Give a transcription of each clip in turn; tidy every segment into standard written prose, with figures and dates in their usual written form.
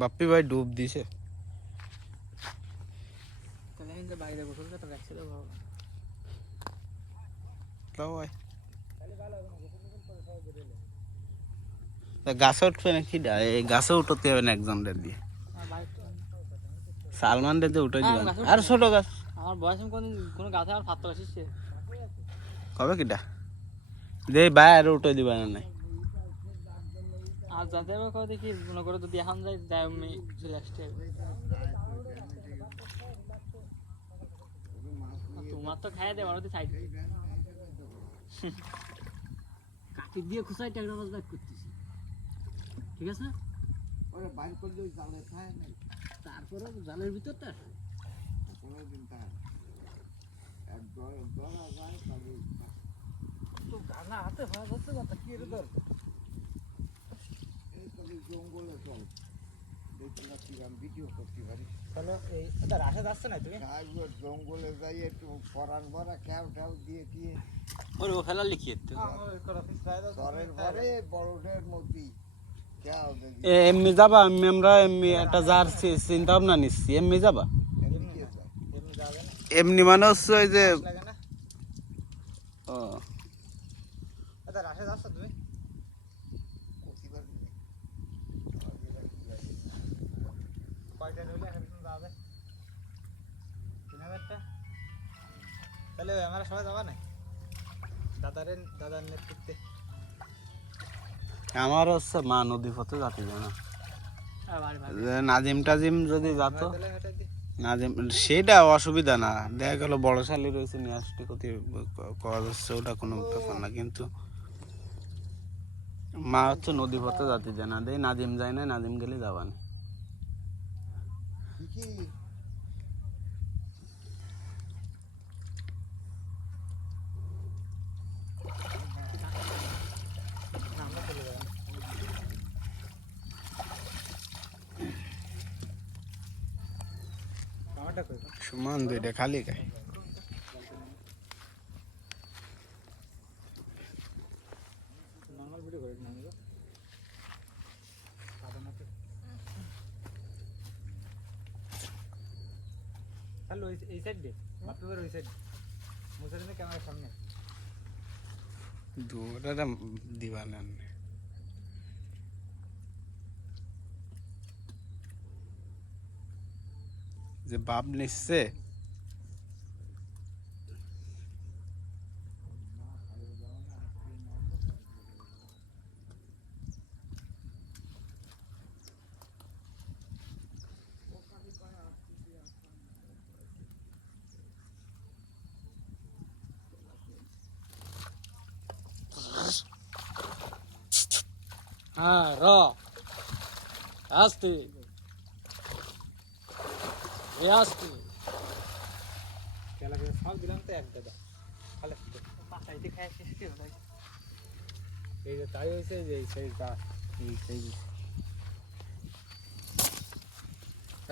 বাপ্পি ভাই ডুব দিছে। তাহলে কিন্তু বাইরে গোসল করতে রাখছিল বাবা। তাও ভাই গাছে উঠবে নাকি? এই গাছে উঠতে হবে না একজন দিয়ে, সালমান দিয়ে উঠে দিবেন। আর ছোট গাছ আমার বয়স কোনো গাছে আমার ফাত্তর আসছে কবে কিটা দে বাইরে উঠে দিবেন না। আর যাতে কবে দেখি মনে করে যদি এখন যাই যাই আমি চলে আসতে তোমার তো খাইয়া দে ভারতে সাইড কাটি দিয়ে খুসাই টাকা মাছ ব্যাক করতেছি, ঠিক আছে? ওরে বাইর করলে ওই জালে খায় না, তারপরে জালের ভিতরটা কোনো দিন তার এক ডলা যায় তবে তো গানা হাতে হয়ে যাচ্ছে কথা কি এর দল এই তবে জঙ্গলে চল দেখলে কি আমি ভিডিও করতে পারি। চলো এই এটা রাশে যাচ্ছে না তুমি আসবো জঙ্গলে যাই একটু পরান ভরা খ্যাও ঠ্যাও দিয়ে দিয়ে ওর ও ফেলা লিখিয়ে তো ঘরের ঘরে বড়দের মতি খ্যাও দেখি এমনি যাবা? আমরা এমনি একটা যার চিন্তা ভাবনা নিচ্ছি। এমনি যাবা? এমনি যায় এমনি যাবে না এমনি মানে হচ্ছে ওই যে লাগে না ও এটা রাশে যাচ্ছে তুমি করতে পারি না। কয়টা নিলে এখন যাবে 3000টা তাহলে আমরা সবাই যাবা না দাদার নেতৃত্বে আমার হচ্ছে মা নদী পথে যাতে যায় না। আর বাড়ি ভাই নাজিম টাজিম যদি যাতো, তাহলে হেঁটে দি নাজিম সেটা অসুবিধা না, দেখা গেল বড় শালি রয়েছে নিয়ে আসতে ক্ষতি করা যাচ্ছে, ওটা কোনো ব্যাপার না। কিন্তু মা হচ্ছে নদী পথে যাতে যায় না, দেয় নাজিম যায় না, নাজিম গেলে যাবানি। ঠিকই আমরা চলে যাবো আমারটা কই সমান দুইটা খালি খায়। নরমাল ভিডিও করে না গো সাদা না হ্যালো এই সাইড দে মাত্র ওই সাইড মুসারিনে ক্যামেরার সামনে দুটা দিবা নেন যে বাপ নিচ্ছে হ্যাঁ র আস্তে এ আস্তে খেলা করে সব দিলাম তো এক দাদা খালে পাতাইতে খাই শেষ কি হলো এই যে তাই হয়েছে যে সেই গাছ এই সেই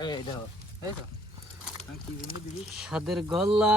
এই দেখো এই তো আমি কি বন্ধু দিবি সাদের গল্লা